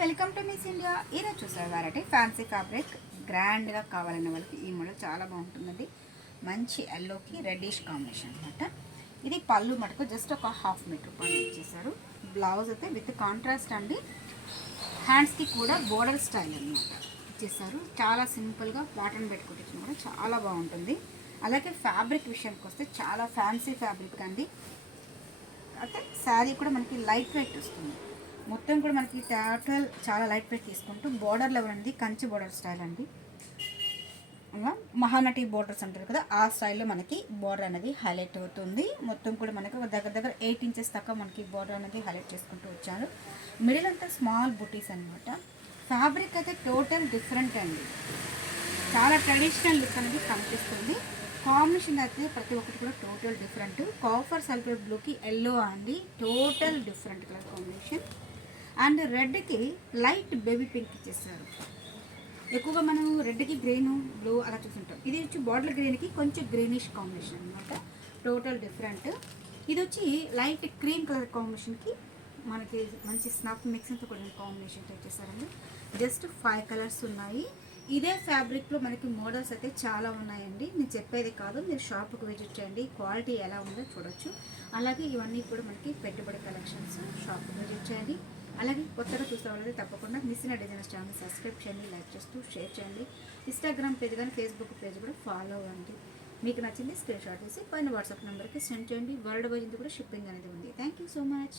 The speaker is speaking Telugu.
Welcome to miss India. ఈరోజు చూసారు కాబట్టి ఫ్యాన్సీ ఫ్యాబ్రిక్ గ్రాండ్గా కావాలన్న వాళ్ళకి ఈ మోడల్ చాలా బాగుంటుందండి. మంచి ఎల్లోకి రెడ్డిష్ కాంబినేషన్ అనమాట. ఇది పళ్ళు మటుకు జస్ట్ ఒక హాఫ్ మీటర్ పళ్ళు ఇచ్చేసారు. బ్లౌజ్ అయితే విత్ కాంట్రాస్ట్ అండి. హ్యాండ్స్కి కూడా బోర్డర్ స్టైల్ అనమాట ఇచ్చేసారు. చాలా సింపుల్గా ప్యాటర్న్ పెట్టుకుంటే కూడా చాలా బాగుంటుంది. అలాగే ఫ్యాబ్రిక్ విషయానికి వస్తే చాలా ఫ్యాన్సీ ఫ్యాబ్రిక్ అండి. అయితే శారీ కూడా మనకి లైట్ వెయిట్ వస్తుంది. మొత్తం కూడా మనకి టోటల్ చాలా లైట్ వెయిట్ తీసుకుంటూ బోర్డర్ లెవెల్ అనేది కంచి బోర్డర్ స్టైల్ అండి. అలా మహానటి బోర్డర్స్ అంటారు కదా, ఆ స్టైల్లో మనకి బోర్డర్ అనేది హైలైట్ అవుతుంది. మొత్తం కూడా మనకి దగ్గర 8 ఇంచెస్ దాకా మనకి బోర్డర్ అనేది హైలైట్ చేసుకుంటూ వచ్చారు. మిడిల్ అంతా స్మాల్ బుటీస్ అనమాట. ఫ్యాబ్రిక్ అయితే టోటల్ డిఫరెంట్ అండి. చాలా ట్రెడిషనల్ లుక్ అనేది కనిపిస్తుంది. కాంబినేషన్ అయితే ప్రతి ఒక్కటి కూడా టోటల్ డిఫరెంట్. కాఫర్ సల్ఫర్ బ్లూకి ఎల్లో అండి, total different colour combination. And రెడ్కి లైట్ బేబీ పింక్ ఇచ్చేస్తారు. ఎక్కువగా మనం రెడ్కి గ్రీన్ బ్లూ అలా చూస్తుంటాం. ఇది వచ్చి బాటిల్ గ్రీన్కి కొంచెం గ్రీనిష్ కాంబినేషన్ అనమాట. Total different. ఇది వచ్చి లైట్ క్రీమ్ కలర్ కాంబినేషన్కి మనకి మంచి స్నఫ్ మిక్సింగ్తో కూడిన కాంబినేషన్తో వచ్చేసారండి. జస్ట్ 5 కలర్స్ ఉన్నాయి. ఇదే ఫ్యాబ్రిక్లో మనకి మోడల్స్ అయితే చాలా ఉన్నాయండి. నేను చెప్పేది కాదు, మీరు షాప్కి విజిట్ చేయండి, క్వాలిటీ ఎలా ఉందో చూడొచ్చు. అలాగే ఇవన్నీ కూడా మనకి పెట్టుబడి కలెక్షన్స్. షాప్కి విజిట్ చేయండి. అలాగే కొత్తగా చూసే వాళ్ళైతే తప్పకుండా miss India designers channel subscribe చేయండి, లైక్ చేస్తూ షేర్ చేయండి. ఇన్స్టాగ్రామ్ పేజ్ కానీ ఫేస్బుక్ పేజ్ కూడా ఫాలో అవ్వండి. మీకు నచ్చింది స్క్రీన్ షాట్ తీసి పైన వాట్సాప్ నెంబర్కి సెండ్ చేయండి. వరల్డ్ వైజ్ కూడా షిప్పింగ్ అనేది ఉంది. Thank you so much.